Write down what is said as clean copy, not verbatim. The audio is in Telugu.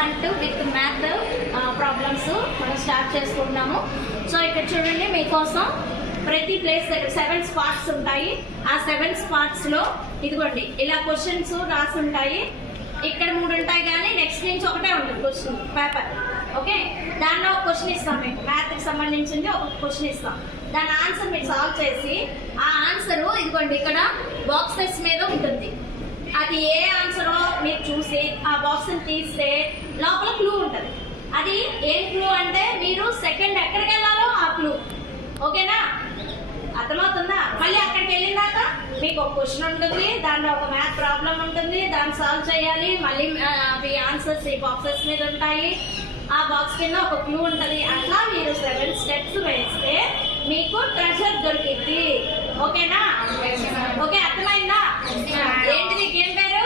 హంట్ విత్ మ్యాథ్ ప్రాబ్లమ్స్ మనం స్టార్ట్ చేసుకుంటున్నాము. సో ఇక్కడ చూడండి, మీకోసం ప్రతి ప్లేస్ దగ్గర 7 స్పాట్స్ ఉంటాయి. ఆ 7 స్పాట్స్ లో ఇదిగోండి ఇలా క్వశ్చన్స్ రాసి ఉంటాయి. ఇక్కడ 3 ఉంటాయి, కానీ నెక్స్ట్ నుంచి ఒకటే ఉంటుంది క్వశ్చన్ పేపర్. ఓకే, దానిలో ఒక క్వశ్చన్ ఇస్తాం, మీకు మ్యాథ్కి సంబంధించింది ఒక క్వశ్చన్ ఇస్తాం. దాని ఆన్సర్ మీరు సాల్వ్ చేసి, ఆ ఆన్సర్ ఇదిగోండి ఇక్కడ బాక్సెస్ మీద ఉంటుంది. అది ఏ ఆన్సరో మీరు చూసి ఆ బాక్స్ తీస్తే లోపల క్లూ ఉంటుంది. అది ఏం క్లూ అంటే మీరు సెకండ్ ఎక్కడికి వెళ్ళాలో ఆ క్లూ. ఓకేనా, అర్థమవుతుందా? మళ్ళీ అక్కడికి వెళ్ళినాక మీకు ఒక క్వశ్చన్ ఉంటుంది, దాంట్లో ఒక మ్యాథ్ ప్రాబ్లం ఉంటుంది, దాన్ని సాల్వ్ చేయాలి. మళ్ళీ అవి ఆన్సర్స్ ఈ బాక్సెస్ మీద ఉంటాయి. ఆ బాక్స్ కింద ఒక క్లూ ఉంటుంది. అట్లా మీరు 7 స్టెప్స్ వేస్తే మీకు ట్రెజర్ దొరికింది. ఓకేనా? ఓకే, అర్థమైందా? ఏంటిది గేమ్ పేరు?